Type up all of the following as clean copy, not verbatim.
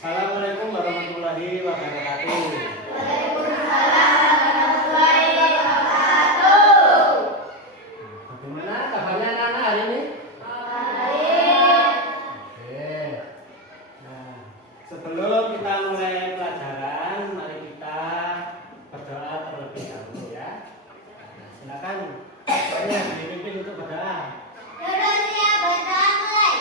Assalamualaikum warahmatullahi wabarakatuh. Waalaikumsalam warahmatullahi wabarakatuh. Bagaimana kabarnya anak-anak hari ini? Baik. Oke. Nah, sebelum kita mulai pelajaran, mari kita berdoa terlebih dahulu ya. Nah, silakan semuanya dipimpin untuk berdoa. Durusnya berdoa mulai.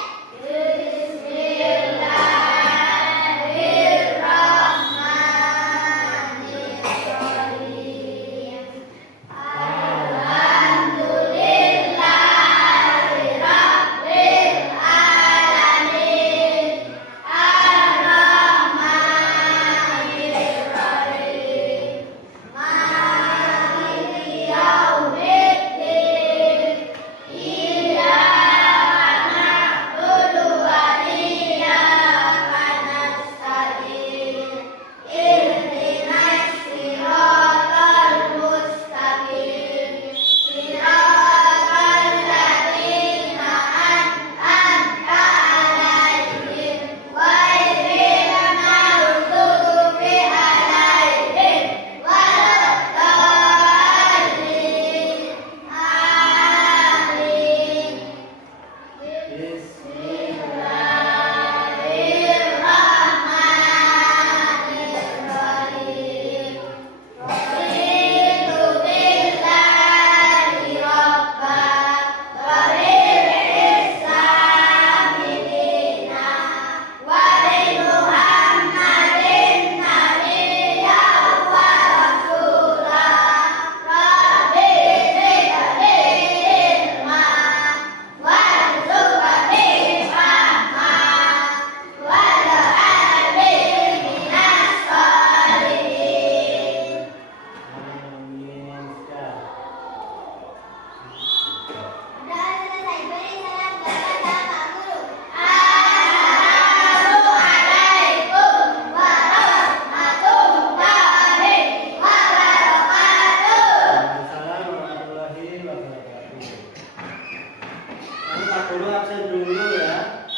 Dulu absen dulu ya.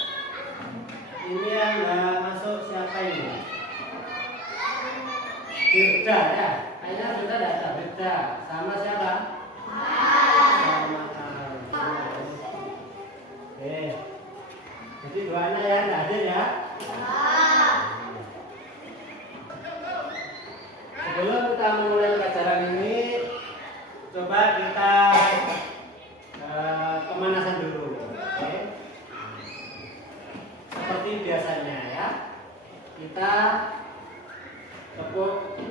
Ini yang nggak masuk siapa ini? Firda ya. Kayaknya Firda nggak ada. Firda sama siapa? Sama Oke. Jadi doanya ya nggak hadir ya. Sebelum kita memulai pelajaran ini, coba kita pemanasan dulu. Oke. Seperti biasanya ya, kita tepuk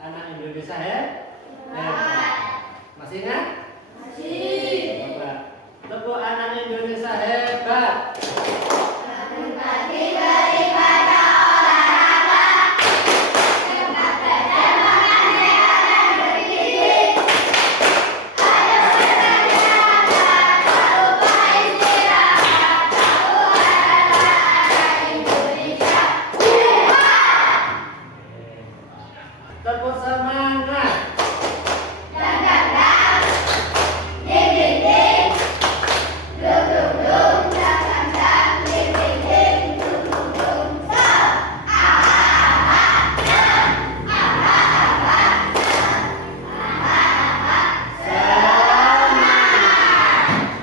anak Indonesia hebat. Masih ingat? Masih. Coba tepuk anak Indonesia hebat. Pagi daripada olahraga, tetap badan makan sehat dan bergizi. Ayo bekerja, tak lupa istirahat. Kau adalah anak Indonesia hebat. Tepuk semangat. Dan gagah, ding ding ding, dum dum dum, dang dang dang, ding ding ding, dum dum dum, stop.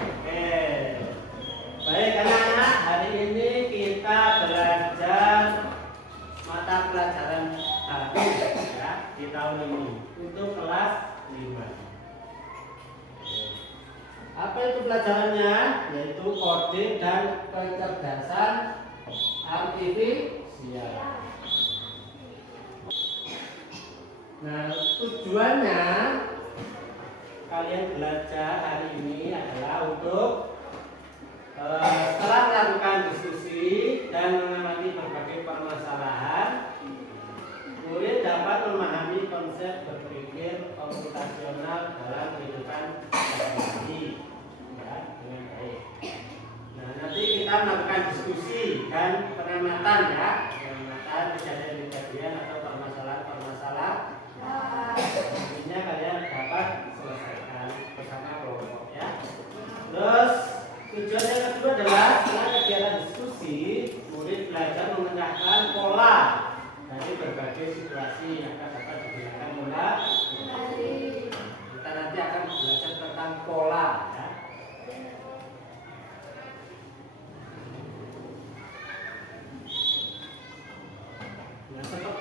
Oke. Baik anak-anak, hari ini kita belajar mata pelajaran baru ya di tahun ini untuk kelas 5. Apa itu pelajarannya? Yaitu coding dan kecerdasan artifisial. Nah, tujuannya kalian belajar hari ini adalah untuk setelah melakukan diskusi dan mengamati berbagai permasalahan, murid dapat memahami konsep berpikir komputasional dalam kehidupan sehari-hari ya, dengan baik. Nah, nanti kita melakukan diskusi dan pengamatan ya, pengamatan kejadian-kejadian atau permasalahan-permasalahan. Nantinya kalian dapat selesaikan bersama kelompok ya. Terus tujuan yang kedua adalah setelah kegiatan diskusi, murid belajar memecahkan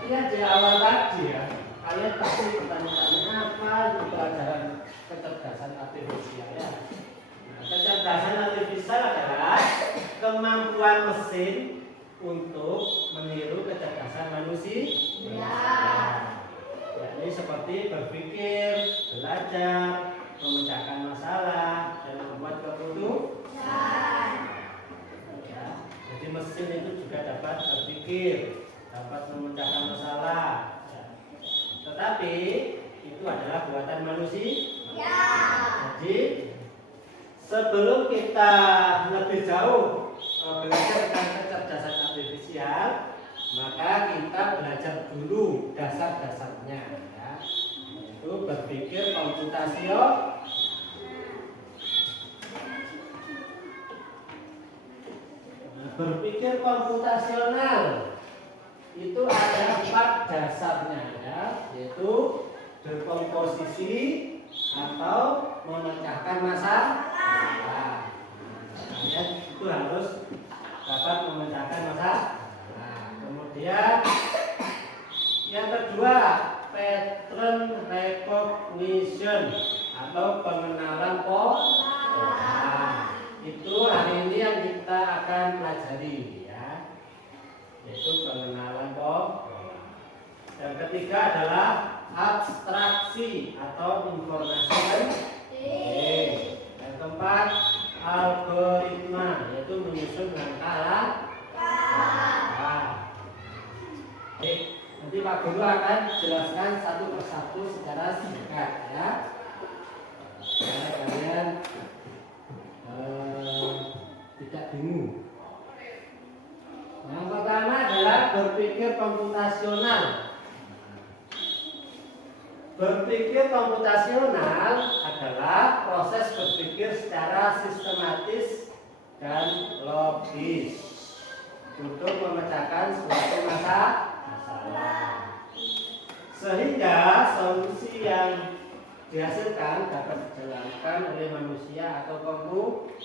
Ya di awal tadi ya, kalian pasti bertanya-tanya apa itu pelajaran kecerdasan artifisial ya. Nah, kecerdasan artifisial adalah kemampuan mesin untuk meniru kecerdasan manusia. Ya, ini seperti berpikir, belajar, memecahkan masalah, dan membuat keputusan. Ya, jadi mesin itu juga dapat berpikir, dapat memecahkan masalah. Ya. Tetapi itu adalah buatan manusia. Jadi sebelum kita lebih jauh belajar tentang kecerdasan artifisial, maka kita belajar dulu dasar-dasarnya, ya. Yaitu berpikir komputasional. Berpikir komputasional itu ada 4 dasarnya, ya, yaitu dekomposisi atau memecahkan masalah. Kalian itu harus dapat memecahkan masalah. Kemudian yang kedua, pattern recognition atau pengenalan pola. Itu hari ini yang kita akan pelajari, ya, yaitu pengenalan pola. Yang ketiga adalah abstraksi atau informasi. Yang keempat, algoritma, yaitu menyusun langkah. Nanti Pak Guru akan jelaskan satu persatu secara singkat, ya. Kalian tidak bingung. Yang pertama adalah berpikir komputasional. Berpikir komputasional adalah proses berpikir secara sistematis dan logis untuk memecahkan suatu masalah, sehingga solusi yang dihasilkan dapat dijalankan oleh manusia atau komputer.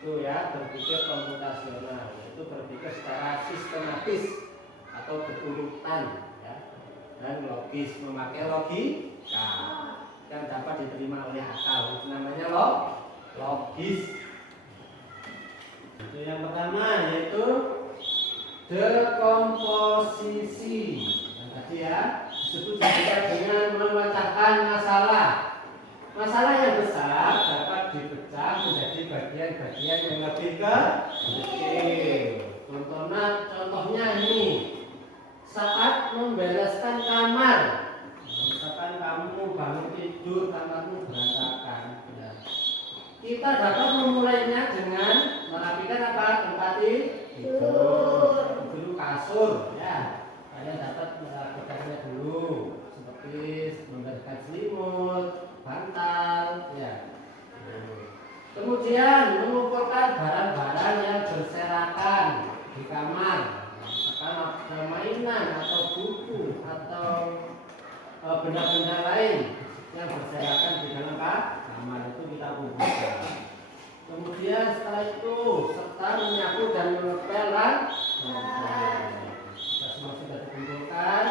Itu ya, berpikir komputasional, yaitu berpikir secara sistematis atau berurutan, ya, dan logis, memakai logika yang dapat diterima oleh akal. Itu namanya logis. Itu yang pertama, yaitu dekomposisi. Yang tadi ya disebut juga dengan memecahkan masalah. Masalah yang besar dapat dipecah menjadi bagian-bagian yang lebih kecil. Contohnya ini, saat membereskan kamar. Misalkan kamu bangun tidur, kamarmu berantakan. Kita dapat memulainya dengan merapikan apa? Tempat tidur, dulu kasur, ya. Kalian dapat merapikannya dulu, seperti membersihkan selimut, bantal, ya. Kemudian mengumpulkan barang-barang yang berserakan di kamar, misalkan ada mainan atau buku atau benda-benda lain yang berserakan di dalam kamar, itu kita kumpulkan. Kemudian setelah itu serta menyapu dan mengepel kita semua sudah dikumpulkan.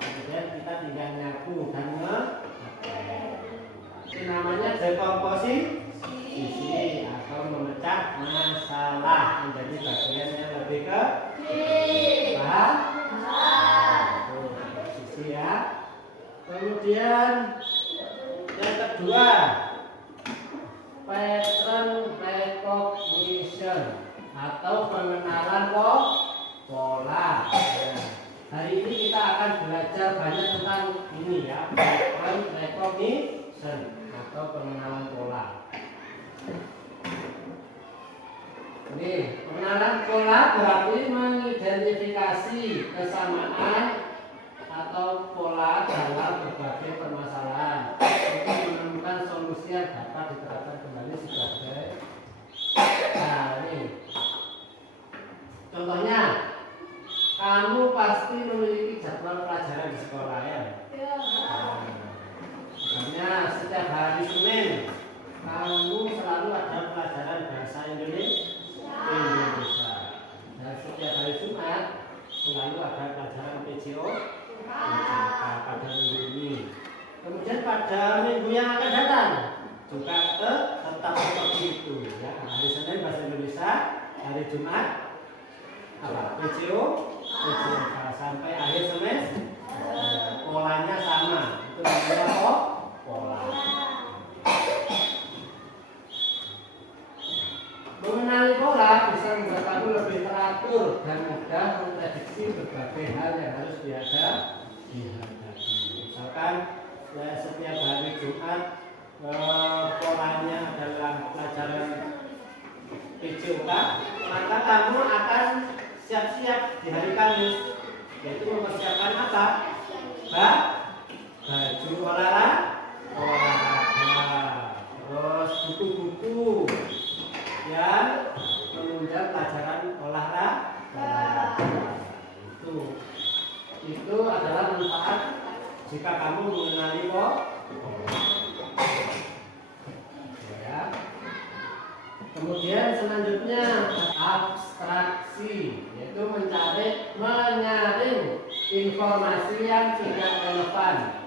Kemudian kita tinggal nyapu dan mengepel. Ini namanya dekomposisi atau memecah masalah menjadi bagian yang lebih kecil. Paham? Dekomposisi, ya. Kemudian yang kedua, pattern recognition atau pengenalan pola. Hari ini kita akan belajar banyak tentang ini, ya, pattern recognition atau pengenalan pola. Ini pengenalan pola berarti mengidentifikasi kesamaan atau pola dalam berbagai permasalahan untuk menemukan solusi yang dapat diterapkan kembali sebagai. Nah, ini contohnya, kamu pasti memiliki jadwal pelajaran di sekolah, ya. Misalnya setiap hari Senin kamu selalu ada pelajaran bahasa Indonesia, dan setiap hari Jumat bisa hari Jumat apa? PJO sampai akhir semester. Polanya sama, itu namanya pola. Mengenali pola bisa membuat kamu lebih teratur dan mudah memprediksi berbagai hal yang harus dihadapi. Misalkan setiap hari Jumat polanya adalah pelajaran PJOK, maka kamu akan siap-siap di hari Kamis, yaitu mempersiapkan apa? Baju olahraga, terus buku-buku yang menunjang pelajaran olahraga. Itu adalah manfaat jika kamu mengenali ya. Kemudian selanjutnya abstraksi, yaitu menyaring informasi yang tidak relevan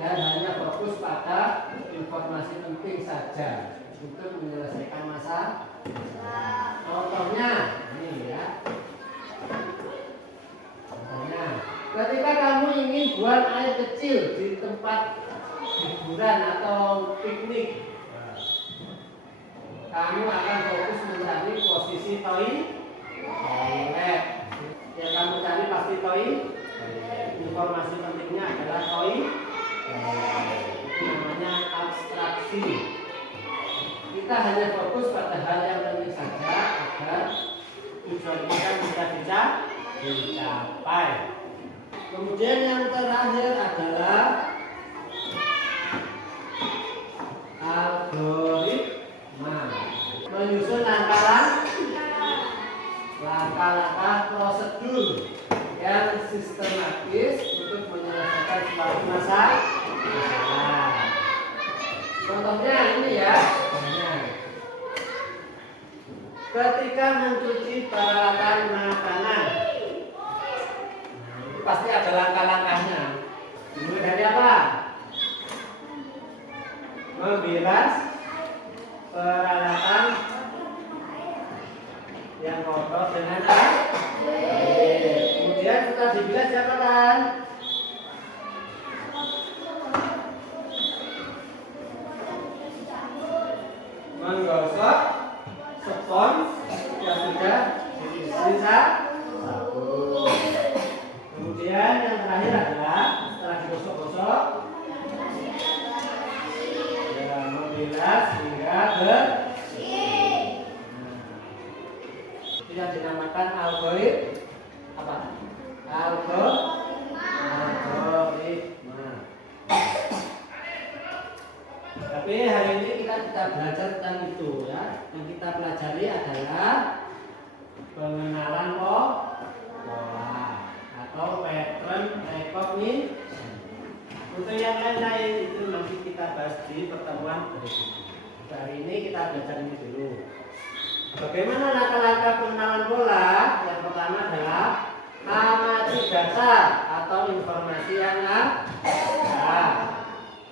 dan hanya fokus pada informasi penting saja untuk menyelesaikan masalah. Contohnya ini ya. Contohnya, ketika kamu ingin buang air kecil di tempat hiburan atau piknik, kamu akan fokus mencari posisi toilet. Yang kamu cari pasti toilet. Informasi pentingnya adalah toilet. Itu namanya abstraksi. Kita hanya fokus pada hal yang penting saja agar tujuan kita bisa dicapai. Kemudian yang terakhir adalah algoritma, menyusun langkah-langkah prosedur yang sistematis untuk menyelesaikan suatu masalah. Contohnya ini ya. Ketika mencuci peralatan makanan, itu pasti ada langkah-langkahnya. Mulai dari apa? Membilas peralatan yang kotor dengan air. Kemudian setelah dibilas siapa kan? Menggosok spons yang sudah diisi sabun. Kemudian yang terakhir adalah setelah digosok-gosok, ya, membilas hingga bersih. Itu yang dinamakan algoritma. Tapi hari ini kita belajar tentang itu ya. Yang kita pelajari adalah pengenalan pola atau pattern recognition. Untuk yang lain-lain itu nanti kita bahas di pertemuan berikutnya. Hari ini kita belajar ini dulu. Bagaimana langkah-langkah pengenalan pola? Yang pertama adalah amati data atau informasi yang ada.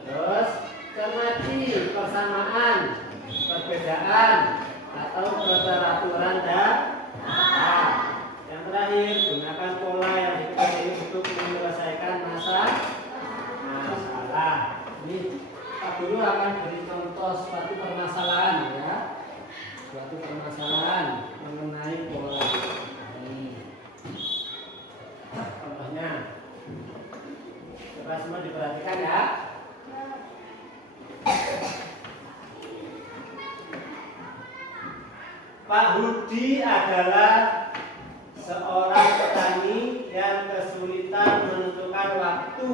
Terus cermati persamaan, perbedaan atau keteraturan data. Yang terakhir, gunakan pola yang diketahui ini untuk menyelesaikan masalah. Ini Pak Guru akan beri contoh suatu permasalahan ya. Suatu permasalahan mengenai pola. Contohnya, coba semua diperhatikan ya. Pak Hudi adalah seorang petani yang kesulitan menentukan waktu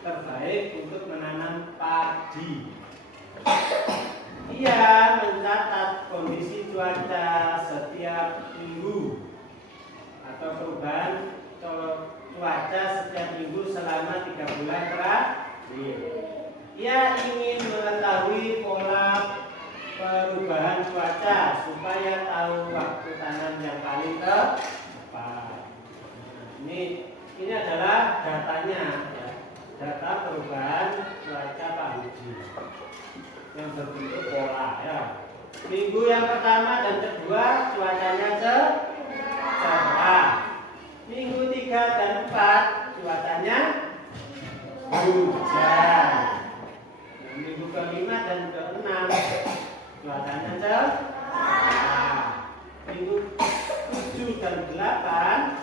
terbaik untuk menanam padi. Ia mencatat kondisi cuaca setiap minggu atau perubahan cuaca setiap minggu selama 3 bulan terakhir. Ia ingin mengetahui pola perubahan cuaca supaya tahu waktu tanam yang paling tepat. Ini adalah datanya ya. Data perubahan cuaca Pak Hudi yang berbentuk pola ya. Minggu yang pertama dan kedua cuaca hujan. Nah, minggu ke-5 dan ke-6 cuacanya cerah. Minggu 7 dan 8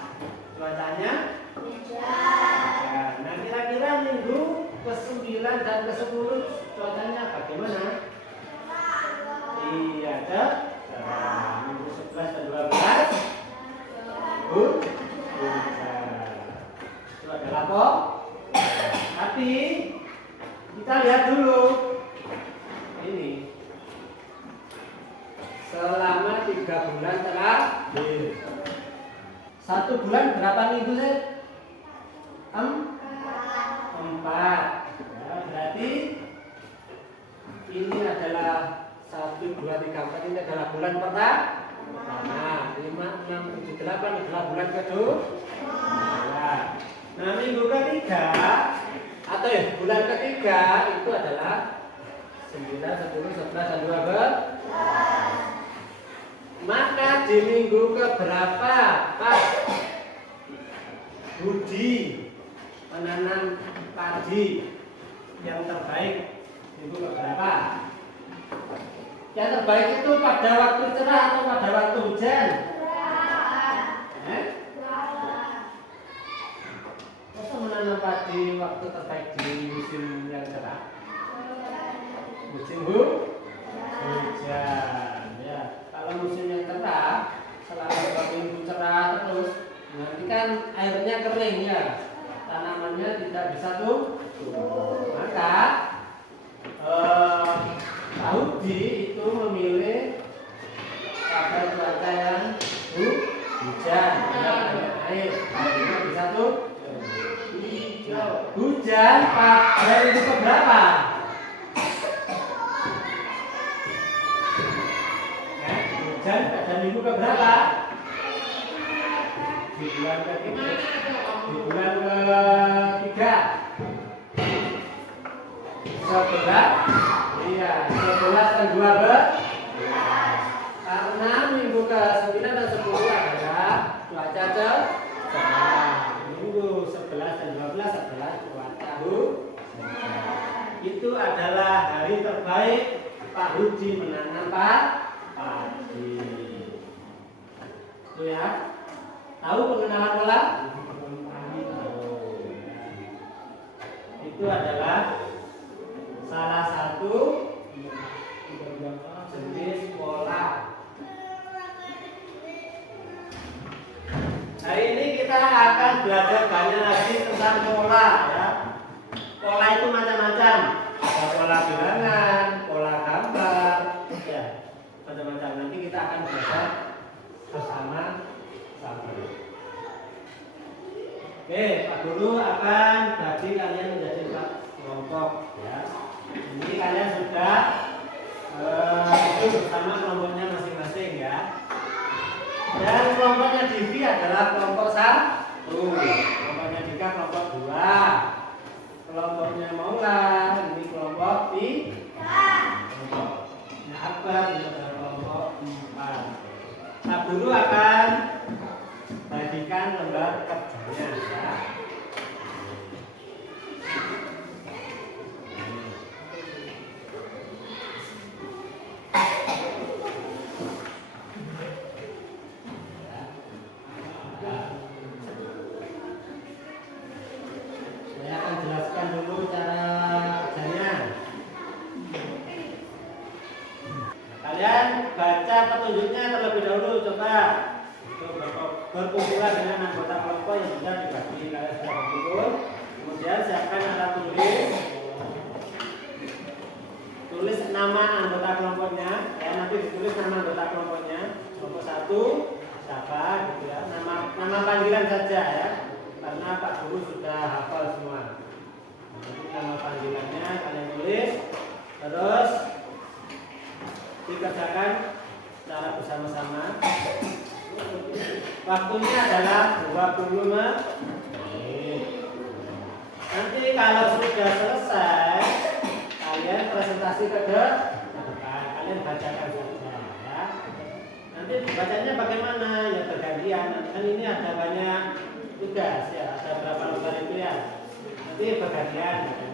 cuacanya hujan. Nah, kira-kira minggu ke-9 dan ke-10 cuacanya bagaimana? Iya, cerah. Minggu 11 dan 12 hujan. Itu adalah kok. Tapi kita lihat dulu ini selama 3 bulan terakhir. 1 bulan berapa minggu sih? 4. Ya, berarti ini adalah 1, 2, 3, 4 ini adalah bulan pertama. 5, 6, 7, 8 adalah bulan kedua. Nah, minggu ketiga atau bulan ketiga itu adalah 9, 10, 11, dan 12. Maka di minggu keberapa Pak Budi menanam padi yang terbaik? Minggu keberapa? Yang terbaik itu pada waktu cerah atau pada waktu hujan? Masa menanam padi waktu terbaik di musim yang cerah? Musim hujan. Ya, kalau musim yang cerah, selama 2 minggu cerah terus, nanti kan airnya kering ya, tanamannya tidak bisa tumbuh. Maka Pak Hudi itu memilih pada cuaca yang hujan, banyak air, padinya bisa tumbuh. Hujan pada minggu keberapa? Hujan pada minggu keberapa? Di bulan ketiga. Di bulan ketiga. 11. Iya, 11 dan 12. Karena minggu ke-9 dan 10 adalah cuaca cerah. Minggu 11 dan 12 adalah cuaca hujan. Itu adalah hari terbaik Pak Hudi menanam padi. Itu ya. Tahu pengenalan pola? Itu adalah salah satu jenis pola. Hari ini kita akan belajar banyak lagi tentang pola ya. Pola itu macam-macam. Ada pola bilangan, pola gambar, ya, macam-macam. Nanti kita akan belajar bersama-sama. Oke, Pak Guru akan bagi kalian menjadi 4 kelompok ya. Ini kalian sudah itu bersama kelompoknya masing-masing ya. Dan kelompoknya Divi adalah kelompok 1, kelompoknya Dika kelompok 2, kelompoknya Maula ini kelompok 3, kelompoknya Akbar ini adalah kelompok 4. Pak Guru akan bagikan lembar kerjanya ya. Saya akan jelaskan dulu cara kerjanya. Kalian baca petunjuknya terlebih dahulu, coba berkumpulan dengan anggota kelompok yang sudah dibagi. Kalian sudah berkumpul, kemudian siapkan alat tulis nama anggota kelompoknya ya, nanti ditulis nama anggota kelompoknya. Kelompok 1 siapa gitu ya, nama panggilan saja ya, karena Pak Guru sudah hafal semua. Jadi nama panggilannya kalian tulis, terus dikerjakan secara bersama-sama. Waktunya adalah 20 menit. Nanti kalau sudah selesai, kalian presentasi ke depan, kalian bacakan saja ya. Nanti bacanya bagaimana? Ya bergantian. Kan ini ada banyak tugas ya, ada berapa lembar itu ya. Nanti bergantian.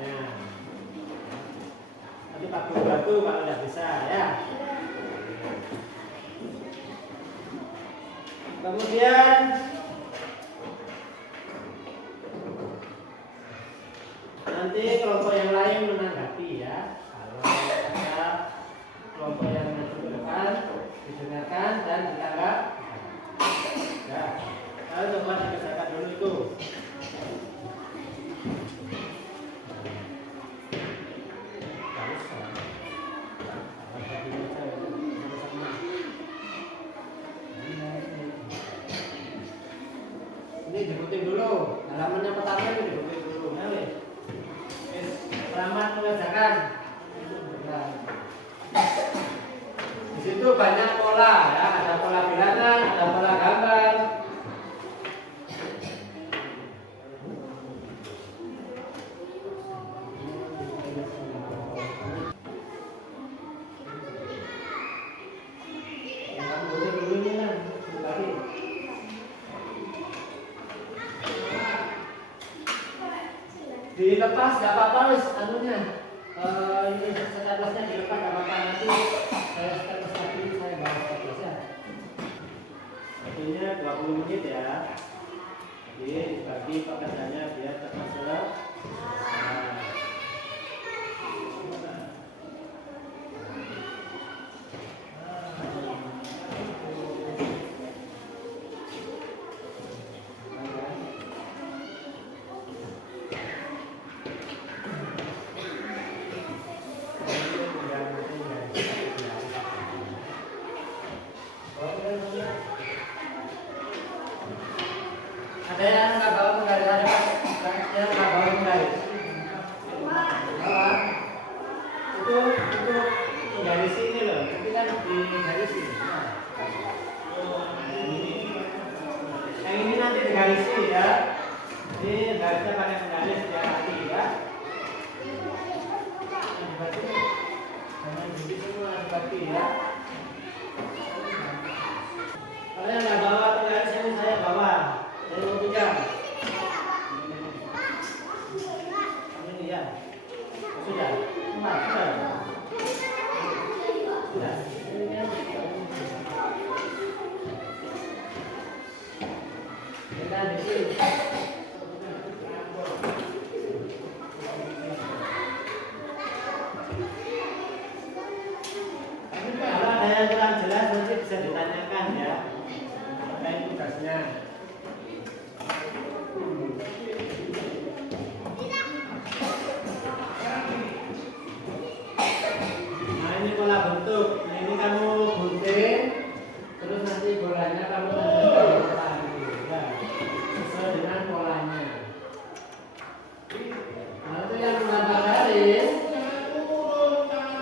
pakai batu kalau tidak bisa ya. Kemudian nanti kelompok yang lain menanggapi ya. Kalau ada kelompok yang maju ke depan, didengarkan dan ditanggap. Ya, lalu coba dikerjakan dulu itu. Ini diikutin dulu. Halaman yang pertama ini diikutin dulu. Nah, selamat mengerjakan. Nah, di situ banyak pola ya, ada pola bilangan, ada pola gambar. Dilepas nggak apa-apa wis anunya ini setelasnya dilepas nggak apa-apa, nanti saya setelas lagi saya bahas setelas ya. Waktunya 20 menit ya, jadi dibagi pekerjaannya biar cepat selesai. Ada yang nggak bawa penggaris, ada yang nggak bawa penggaris. Itu penggaris ini loh, tapi kan di garis ini. Yang ini nanti digarisi ya. Ini garisnya pakai penggaris ya nanti ya. Yang dibagi, jangan jadi semua dibagi ya. Kalau yang nggak bawa penggaris ini saya bawa. Saya mau pinjam. Ini ya. Sudah. Sudah. Sudah. Kita di sini. Kalau ada yang kurang jelas nanti bisa ditanyakan ya. Apa itu tugasnya? Nah ini pola bentuk. Nah ini kamu gunting, terus nanti bolanya kamu tandakan ya, sesuai dengan polanya. Nah itu yang menggambar garis,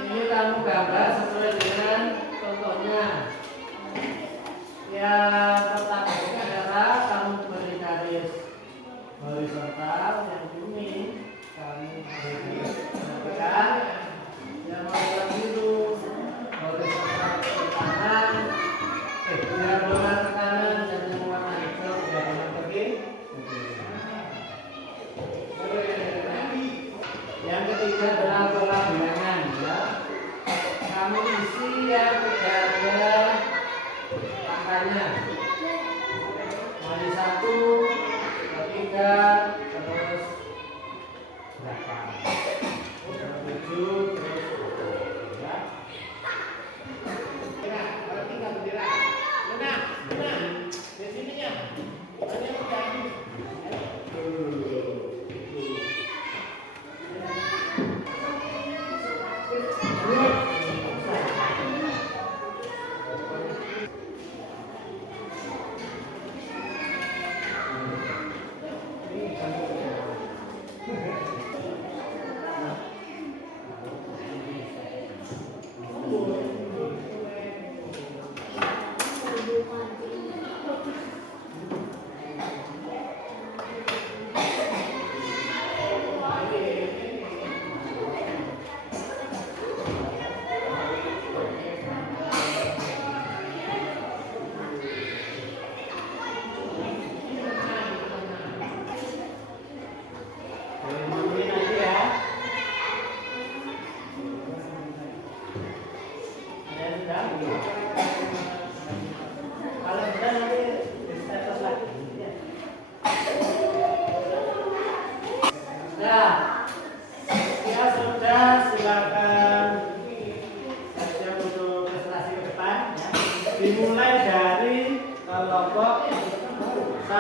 ini kamu gambar sesuai dengan contohnya. Yang pertama adalah kamu beri garis horizontal, yang ini kamu beri garis yang warna biru horizontal ke kanan, yang warna ke kanan dan yang warna hijau yang warna pergi. Yang ketiga adalah pola bilangan ya. Kamu isi yang tidak ada angkanya dari 1 ke 3 terus berapa 7 terus ya. Kalau tinggal bendera benar di sininya banyak sekali.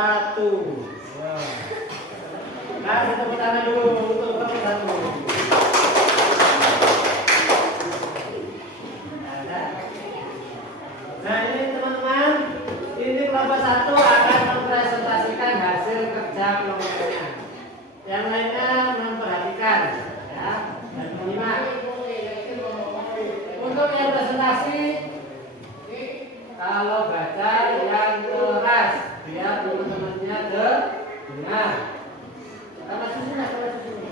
1. Kasih tepuk tangan dulu untuk kelompok 1. Nah ini teman-teman, ini kelompok 1 akan mempresentasikan hasil kerja kelompoknya. Yang lainnya memperhatikan, ya, dan menyimak. Untuk yang presentasi, kalau baca yang keras, biar teman-temannya dengar. Sama susunya, sama susunya.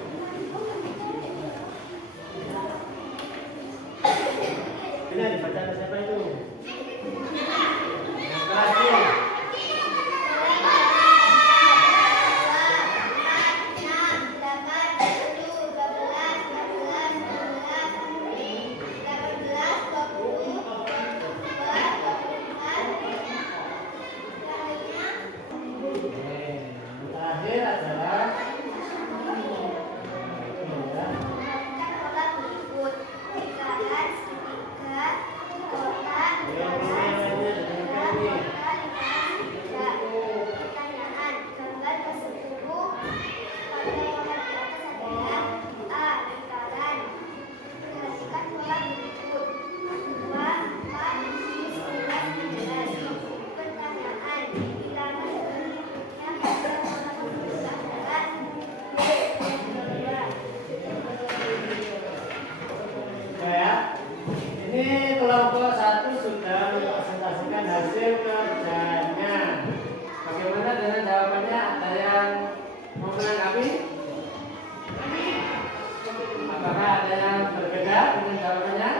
Ini dibaca siapa itu? Yang keras ya. Terakhir adalah ini kelompok 1 sudah mempresentasikan hasil kerjanya. Bagaimana dengan jawabannya? Ada yang mau menanggapi? Apakah ada yang berbeda dengan jawabannya?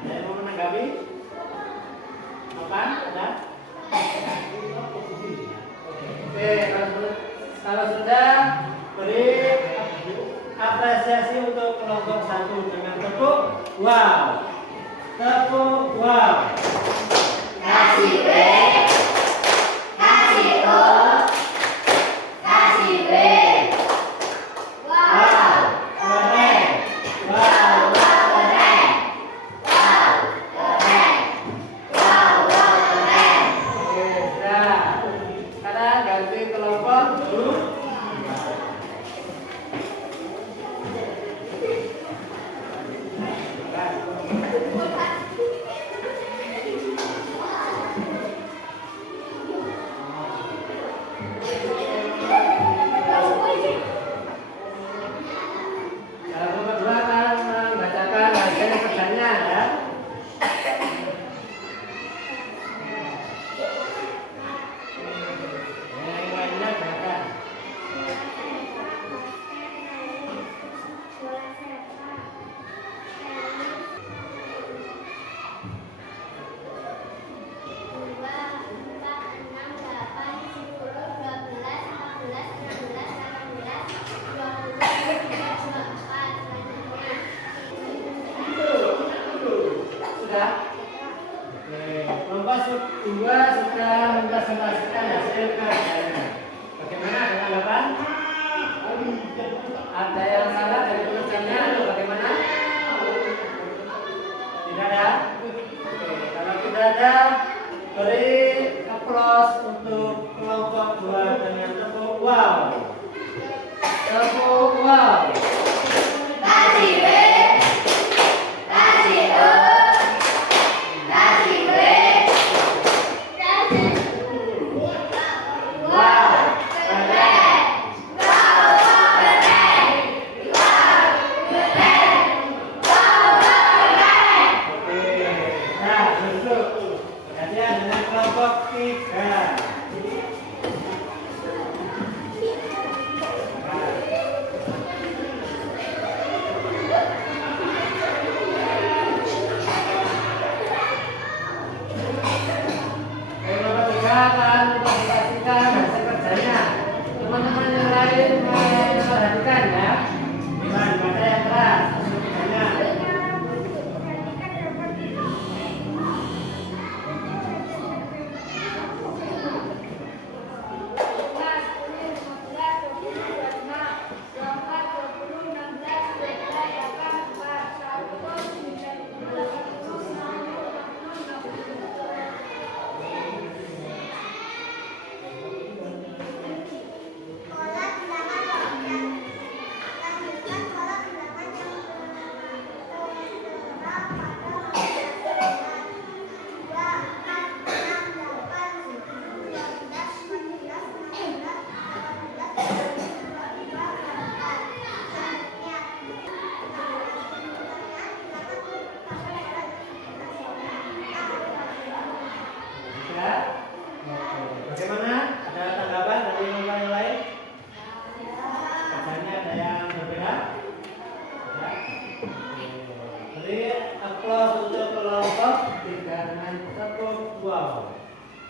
Ada yang mau menanggapi? Apa? Ada? Oke, kalau sudah, beri apresiasi untuk kelompok 1 dengan tepuk wow. Tepuk wow. Kasih B, kasih O, kasih B. Wow, Keren. wow, wow, keren. Wow, keren. Wow, wow, keren. Oke, sudah. Sekarang ganti kelompok dulu. Kelompok 2 akan membacakan hasil kerjanya ya. Yang lainnya bacakan. Sudah? Oke, kelompok 2 sudah mempresentasikan hasil kerjanya. Bagaimana dengan tanggapan? Ada yang salah dari tulisannya atau bagaimana? Tidak ada? Oke, kalau tidak ada, beri aplaus untuk kelompok 2 dengan tepuk wow. Tepuk wow. Kasih B, kasih O, kasih B, kasih wow, keren. Wow, wow, keren. Wow, keren. Wow, wow, keren. Oke, nah duduk. Gantian dengan kelompok 3.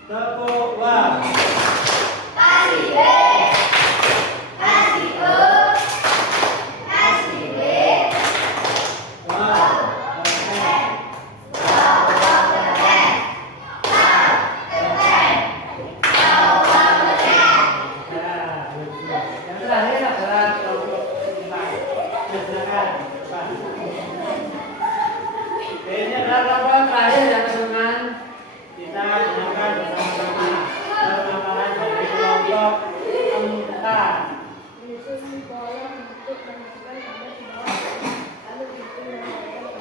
Tepuk wow. Kasih B, kasih O, kasih B. Wow. Keren. Wow, wow, keren. Wow, keren. Wow, wow, keren. Yang terakhir adalah kelompok 5. Silakan. Pak. Oke, ini adalah kelompok terakhir yang dengan kita gunakan bersama-sama dalam amalan dari kelompok 4. Menyusun pola untuk menentukan gambar di bawah, lalu dihitung dan menggunakan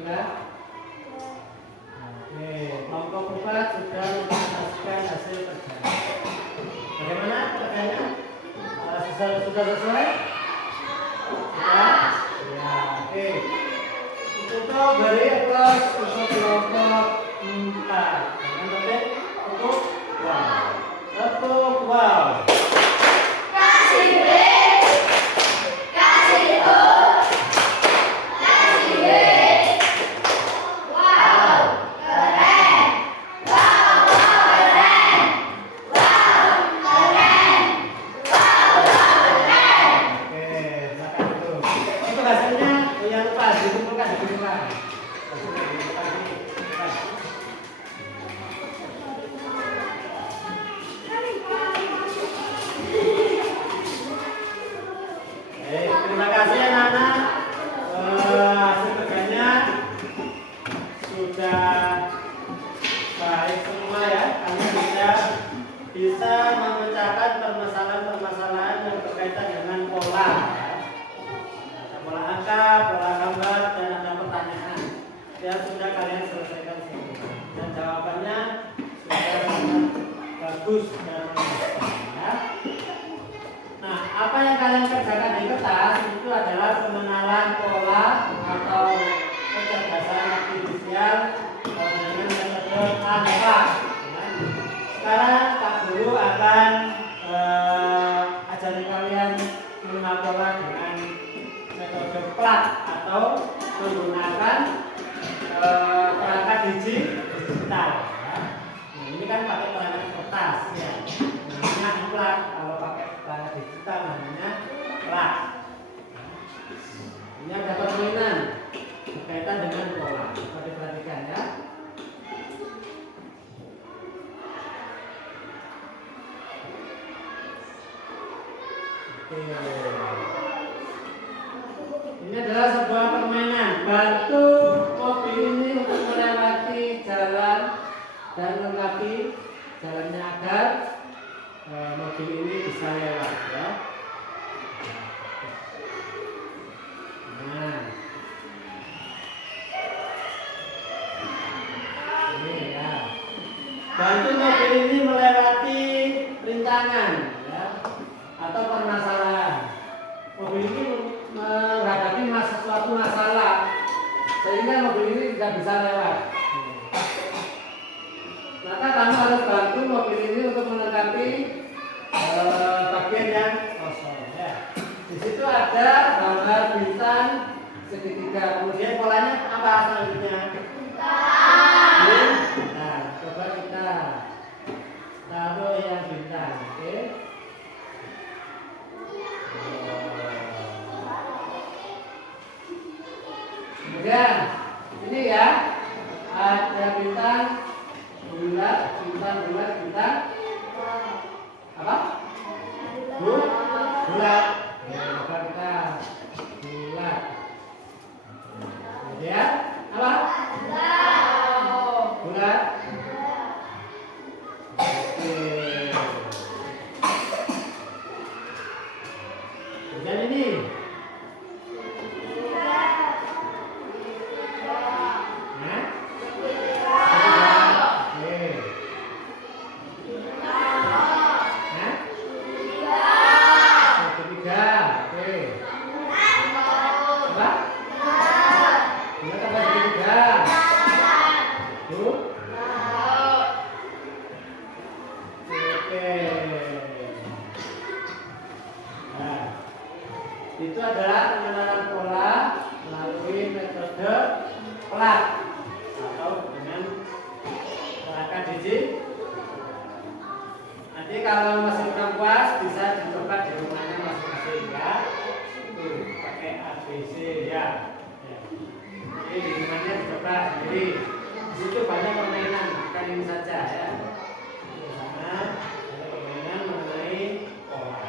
Sudah? Oke, kelompok 4 sudah menunjukkan hasil kerjanya. Bagaimana kerjanya? Sudah selesai? Sudah? Ya, oke. Untuk beri aplaus untuk kelompok 4. Jangan sampai tepuk wow. Tepuk wow. Kasih B, kasih O, kasih B. Wow, keren. Wow, wow, keren. Wow, keren. Wow, wow, keren. Oke, silakan dulu. Untuk hasilnya yang lupa dikumpulkan di sini Pak. Hasilnya dikumpulkan di sini, Pak. Terima kasih anak-anak. Hasil kerjanya sudah baik semua ya. Kalian bisa memecahkan permasalahan-permasalahan yang berkaitan dengan pola. Ada pola angka, pola gambar, dan ada pertanyaan yang sudah kalian selesaikan semua. Dan jawabannya sudah sangat bagus dan memuaskan ya. Nah, apa yang kalian kerjakan di kertas itu adalah pengenalan pola atau kecerdasan artifisial dengan metode ANPA. Ya. Sekarang Pak Guru akan ajari kalian mengenal pola dengan metode plat atau menggunakan perangkat digital. Ya. Nah, ini kan pakai perangkat kertas ya. Namanya plat. Kalau pakai perangkat digital namanya plat. Ini ada permainan berkaitan dengan pola. Coba diperhatikan ya. Oke. Ini adalah sebuah permainan. Bantu mobil ini untuk melewati jalan dan melengkapi jalannya agar mobil ini bisa lewat ya. Nah, ini ya. Bantu mobil ini melewati rintangan ya, atau permasalahan. Mobil ini menghadapi suatu masalah sehingga mobil ini tidak bisa lewat. Maka kamu harus bantu mobil ini untuk melengkapi bagian yang kosong ya. Di situ ada gambar bintang segitiga. Kemudian polanya apa selanjutnya? Bintang. Coba kita taruh yang bintang, oke? Kemudian ini ya ada bintang bulat, bintang apa? Bulat. Ya, coba kita bulat. Kemudian apa? Bulat. Oke. itu adalah pengenalan pola melalui metode plat atau dengan gerakan digit. Nanti kalau masih kurang puas bisa dicoba di rumahnya masing-masing ya. Tuh, pakai ABC ya. Jadi di rumahnya dicoba sendiri. Di situ banyak permainan, bukan ini saja ya. Di sana ada permainan mengenai pola.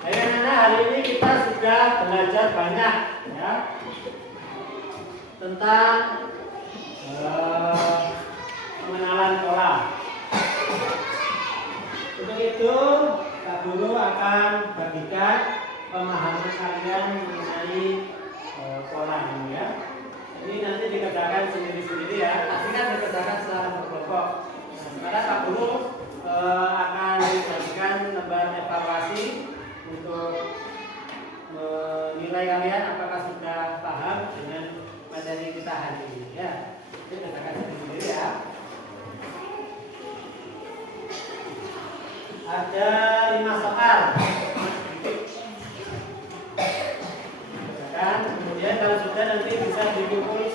Baik anak-anak, hari ini kita sudah belajar banyak ya tentang pengenalan pola. Untuk itu, Kak Guru akan bagikan pemahaman kalian mengenai pola ini ya. Ini nanti dikerjakan sendiri-sendiri ya. Pastikan dikerjakan secara berkelompok. Nah, sekarang Kak Guru akan membagikan lembar evaluasi untuk menilai kalian apakah sudah paham dengan materi kita hari ini ya. Ini kerjakan sendiri-sendiri ya. Ada 5 soal. Kerjakan, kemudian kalau sudah nanti bisa dikumpulkan.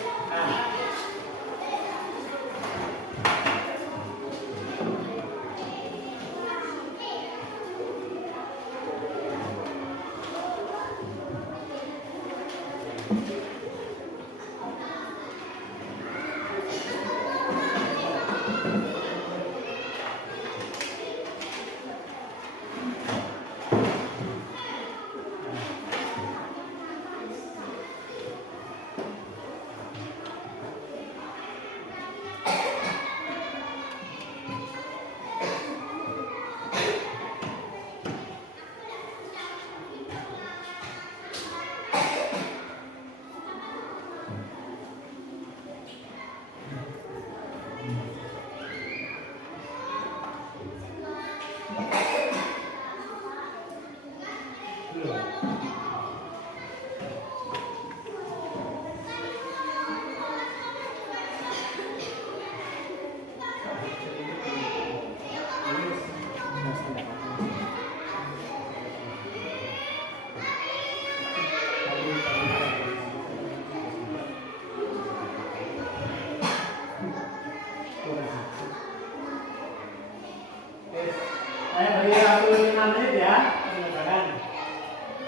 Saya beri waktu 5 menit ya.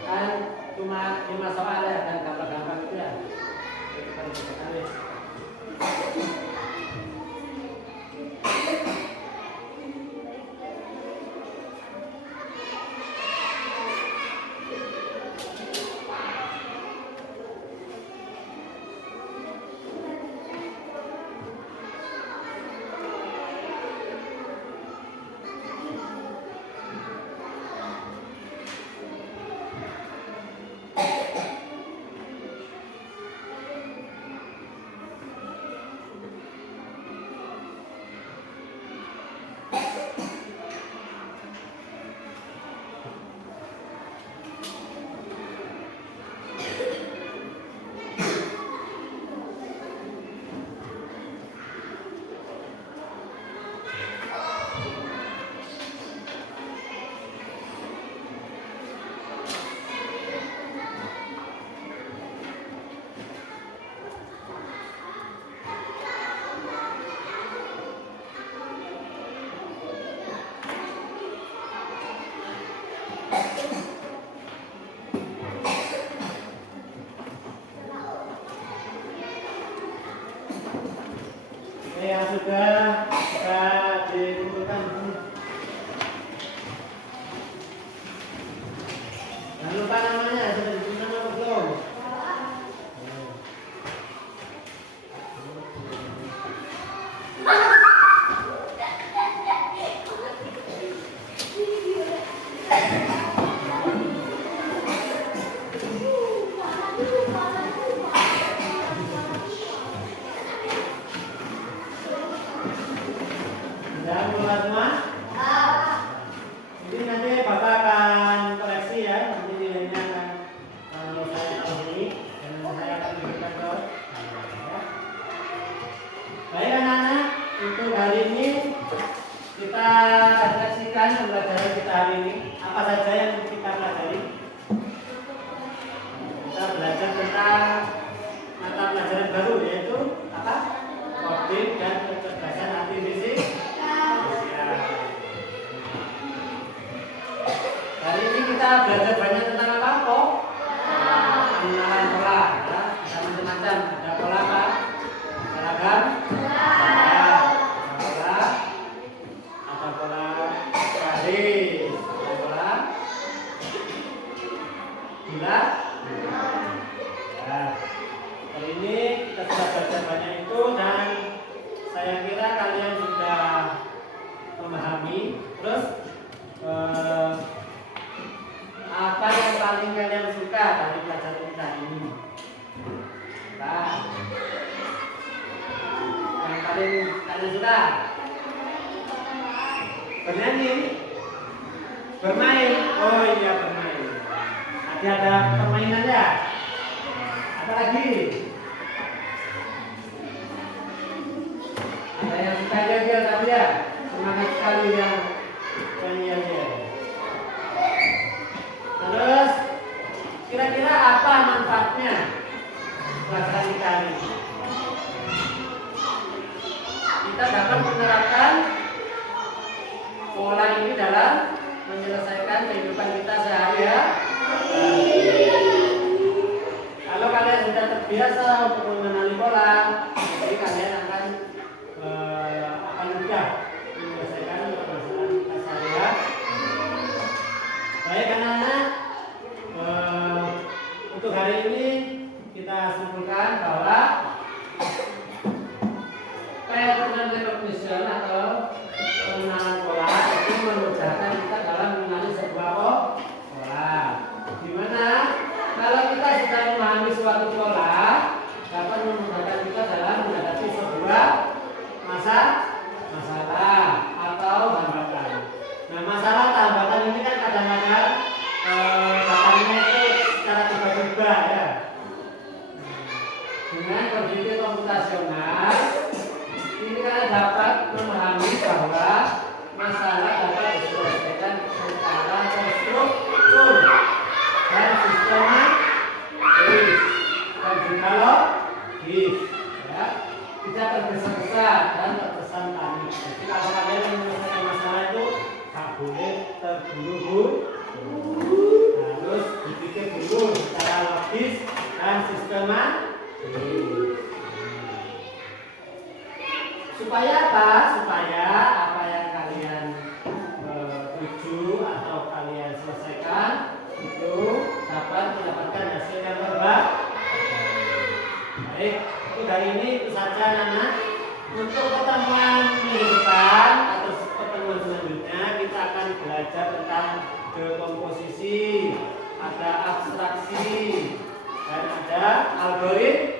Kan cuma 5 soal ya, dan gampang-gampang itu ya. Yang sudah kita dikumpulkan. Jangan lupa namanya, sudah dikumpulkan apa belum? Sudah mulai semua? Jadi nanti Bapak akan koreksi ya, nanti nilainya akan saya tahu ini dan saya akan berikan ke ya. Baik anak-anak, untuk hari ini kita refleksikan pembelajaran kita hari ini. Apa saja yang kita pelajari? kita belajar banyak tentang apa kok? Pengenalan pola. Ya. Ada macam-macam. Ada pola apa? Seragam. Ada pola garis. Ada pola bulat. Ya. Kali ini kita sudah belajar banyak itu dan saya kira kalian sudah memahami. Terus apa yang paling kalian suka dari pelajaran kita ini? Nah, yang paling kalian suka? Bernyanyi? Bermain? Oh iya bermain. Ada permainannya? Apa lagi? Ada yang suka jaga tapi ya? Semangat sekali yang penyanyi. Terus kira-kira apa manfaatnya pelajaran kita ini? Kita dapat menerapkan pola ini dalam menyelesaikan kehidupan kita sehari-hari. Kalau kalian sudah terbiasa untuk mengenali pola, jadi kalian akan mudah menyelesaikan permasalahan kita sehari-hari. Baik anak-anak, untuk hari ini kita simpulkan bahwa pattern recognition atau pengenalan pola itu memudahkan kita dalam mengenali sebuah pola. Di mana kalau kita sudah memahami suatu pola, dapat memudahkan kita dalam menghadapi sebuah masalah atau hambatan. Nah, masalah atau hambatan ini kan kadang-kadang datangnya itu secara tiba-tiba ya. Dengan kondisi komputasional ini kalian dapat memahami bahwa masalah dapat diselesaikan secara terstruktur dan sistematis dan juga logis ya. Tidak tergesa-gesa dan terkesan panik. Jadi kalau kalian menyelesaikan masalah itu tak boleh terburu-buru, harus dipikir dulu secara logis dan sistematis. Supaya apa? Supaya apa yang kalian tuju atau kalian selesaikan itu dapat mendapatkan hasil yang terbaik. Baik, untuk hari ini itu saja anak-anak. Untuk pertemuan minggu depan atau pertemuan selanjutnya kita akan belajar tentang dekomposisi, ada abstraksi dan ada algoritma.